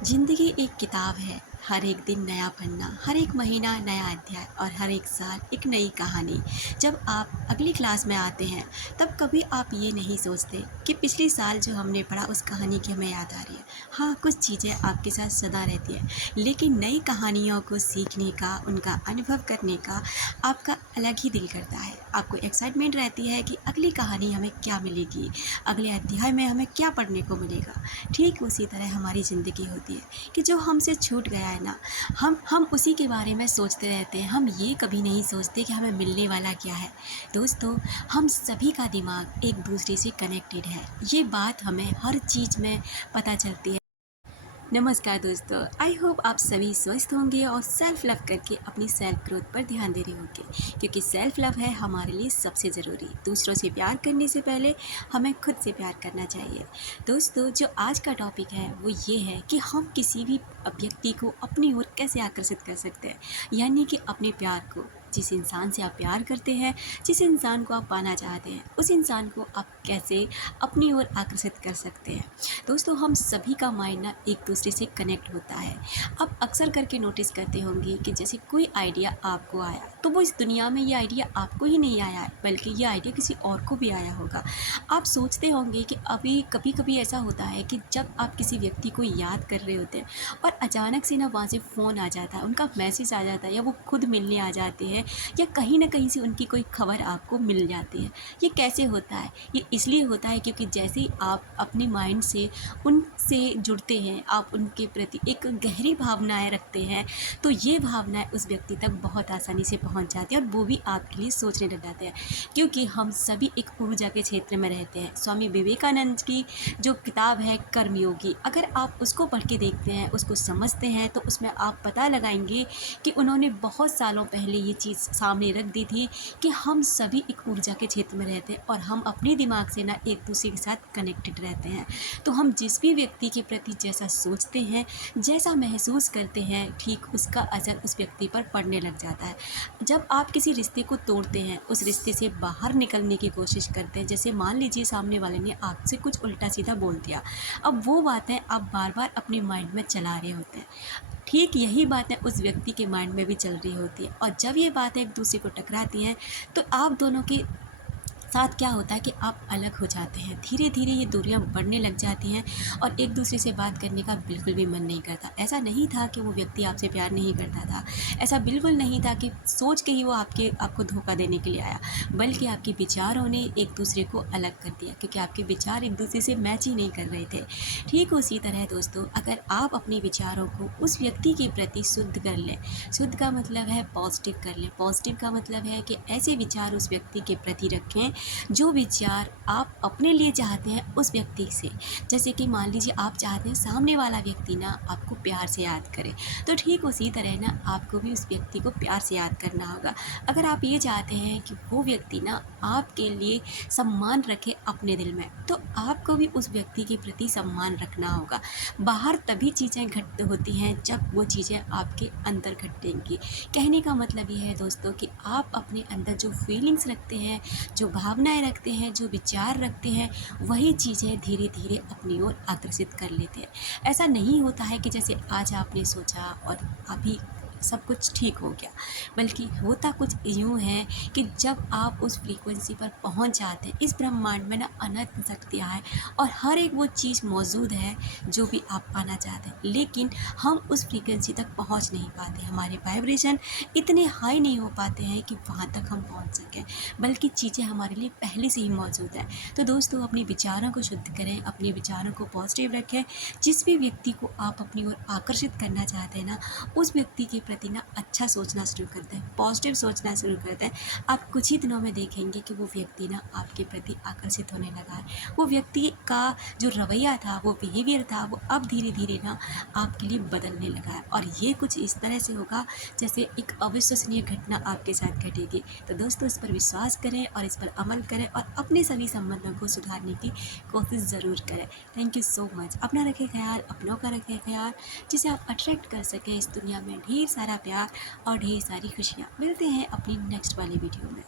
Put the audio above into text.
जिंदगी एक किताब है। हर एक दिन नया पन्ना, हर एक महीना नया अध्याय और हर एक साल एक नई कहानी। जब आप अगली क्लास में आते हैं तब कभी आप ये नहीं सोचते कि पिछले साल जो हमने पढ़ा उस कहानी की हमें याद आ रही है। हाँ, कुछ चीज़ें आपके साथ सदा रहती है, लेकिन नई कहानियों को सीखने का, उनका अनुभव करने का आपका अलग ही दिल करता है। आपको एक्साइटमेंट रहती है कि अगली कहानी हमें क्या मिलेगी, अगले अध्याय में हमें क्या पढ़ने को मिलेगा। ठीक उसी तरह हमारी ज़िंदगी होती है कि जो हमसे छूट गया है ना, हम उसी के बारे में सोचते रहते हैं। हम ये कभी नहीं सोचते कि हमें मिलने वाला क्या है। दोस्तों, हम सभी का दिमाग एक दूसरे से कनेक्टेड है, ये बात हमें हर चीज़ में पता चलती है। नमस्कार दोस्तों, आई होप आप सभी स्वस्थ होंगे और सेल्फ लव करके अपनी सेल्फ ग्रोथ पर ध्यान दे रहे होंगे, क्योंकि सेल्फ लव है हमारे लिए सबसे ज़रूरी। दूसरों से प्यार करने से पहले हमें खुद से प्यार करना चाहिए। दोस्तों, जो आज का टॉपिक है वो ये है कि हम किसी भी व्यक्ति को अपनी ओर कैसे आकर्षित कर सकते हैं, यानी कि अपने प्यार को। जिस इंसान से आप प्यार करते हैं, जिस इंसान को आप पाना चाहते हैं, उस इंसान को आप कैसे अपनी ओर आकर्षित कर सकते हैं। दोस्तों, हम सभी का माइंड ना एक दूसरे से कनेक्ट होता है। आप अक्सर करके नोटिस करते होंगे कि जैसे कोई आइडिया आपको आया तो वो इस दुनिया में ये आइडिया आपको ही नहीं आया है, बल्कि ये आइडिया किसी और को भी आया होगा। आप सोचते होंगे कि अभी कभी कभी ऐसा होता है कि जब आप किसी व्यक्ति को याद कर रहे होते हैं और अचानक से ना वहाँ से फ़ोन आ जाता है, उनका मैसेज आ जाता है, या वो खुद मिलने आ जाते हैं, या कहीं ना कहीं से उनकी कोई खबर आपको मिल जाती है। ये कैसे होता है? ये इसलिए होता है क्योंकि जैसे ही आप अपने माइंड से उनसे जुड़ते हैं, आप उनके प्रति एक गहरी भावनाएं रखते हैं, तो ये भावनाएं उस व्यक्ति तक बहुत आसानी से पहुंच जाती है और वो भी आपके लिए सोचने लग जाते हैं। क्योंकि हम सभी एक ऊर्जा के क्षेत्र में रहते हैं। स्वामी विवेकानंद की जो किताब है कर्मयोगी, अगर आप उसको पढ़ के देखते हैं, उसको समझते हैं, तो उसमें आप पता लगाएंगे कि उन्होंने बहुत सालों पहले ये चीज़ सामने रख दी थी कि हम सभी एक ऊर्जा के क्षेत्र में रहते हैं और हम अपने दिमाग से ना एक दूसरे के साथ कनेक्टेड रहते हैं। तो हम जिस भी व्यक्ति के प्रति जैसा सोचते हैं, जैसा महसूस करते हैं, ठीक उसका असर उस व्यक्ति पर पड़ने लग जाता है। जब आप किसी रिश्ते को तोड़ते हैं, उस रिश्ते से बाहर निकलने की कोशिश करते हैं, जैसे मान लीजिए सामने वाले ने आपसे कुछ उल्टा सीधा बोल दिया, अब वो बातें आप बार बार अपने माइंड में चला रहे होते हैं। ठीक यही बातें उस व्यक्ति के माइंड में भी चल रही होती है, और जब ये बातें एक दूसरे को टकराती हैं तो आप दोनों के साथ क्या होता है कि आप अलग हो जाते हैं। धीरे धीरे ये दूरियां बढ़ने लग जाती हैं और एक दूसरे से बात करने का बिल्कुल भी मन नहीं करता। ऐसा नहीं था कि वो व्यक्ति आपसे प्यार नहीं करता था, ऐसा बिल्कुल नहीं था कि सोच के ही वो आपको धोखा देने के लिए आया, बल्कि आपके विचारों ने एक दूसरे को अलग कर दिया, क्योंकि आपके विचार एक दूसरे से मैच ही नहीं कर रहे थे। ठीक उसी तरह दोस्तों, अगर आप अपने विचारों को उस व्यक्ति के प्रति शुद्ध कर लें, शुद्ध का मतलब है पॉजिटिव कर लें, पॉजिटिव का मतलब है कि ऐसे विचार उस व्यक्ति के प्रति रखें जो विचार आप अपने लिए चाहते हैं उस व्यक्ति से। जैसे कि मान लीजिए आप चाहते हैं सामने वाला व्यक्ति ना आपको प्यार से याद करे, तो ठीक उसी तरह ना आपको भी उस व्यक्ति को प्यार से याद करना होगा। अगर आप ये चाहते हैं कि वो व्यक्ति ना आपके लिए सम्मान रखे अपने दिल में, तो आपको भी उस व्यक्ति के प्रति सम्मान रखना होगा। बाहर तभी चीज़ें घट होती हैं जब वो चीज़ें आपके अंदर घटेंगी। कहने का मतलब ये है दोस्तों कि आप अपने अंदर जो फीलिंग्स रखते हैं, जो भावनाएं रखते हैं, जो विचार रखते हैं, वही चीज़ें धीरे धीरे अपनी ओर आकर्षित कर लेते हैं। ऐसा नहीं होता है कि जैसे आज आपने सोचा और अभी सब कुछ ठीक हो गया, बल्कि होता कुछ यूँ है कि जब आप उस फ्रीक्वेंसी पर पहुंच जाते हैं, इस ब्रह्मांड में ना अनंत शक्तियाँ हैं और हर एक वो चीज़ मौजूद है जो भी आप पाना चाहते हैं, लेकिन हम उस फ्रीक्वेंसी तक पहुंच नहीं पाते। हमारे वाइब्रेशन इतने हाई नहीं हो पाते हैं कि वहाँ तक हम पहुँच सकें, बल्कि चीज़ें हमारे लिए पहले से ही मौजूद हैं। तो दोस्तों, अपने विचारों को शुद्ध करें, अपने विचारों को पॉजिटिव रखें। जिस भी व्यक्ति को आप अपनी ओर आकर्षित करना चाहते हैं ना, उस व्यक्ति के प्रति ना अच्छा सोचना शुरू करते हैं, पॉजिटिव सोचना शुरू करते हैं। आप कुछ ही दिनों में देखेंगे कि वो व्यक्ति ना आपके प्रति आकर्षित होने लगा है। वो व्यक्ति का जो रवैया था, वो बिहेवियर था, वो अब धीरे धीरे ना आपके लिए बदलने लगा है, और ये कुछ इस तरह से होगा जैसे एक अविश्वसनीय घटना आपके साथ घटेगी। तो दोस्तों, इस पर विश्वास करें और इस पर अमल करें और अपने सभी संबंधों को सुधारने की कोशिश ज़रूर करें। Thank you so much. अपना रखें ख्याल, अपनों का रखें ख्याल, जिसे आप अट्रैक्ट कर सकें इस दुनिया में ढेर सारा प्यार और ढेर सारी खुशियाँ। मिलते हैं अपनी नेक्स्ट वाली वीडियो में।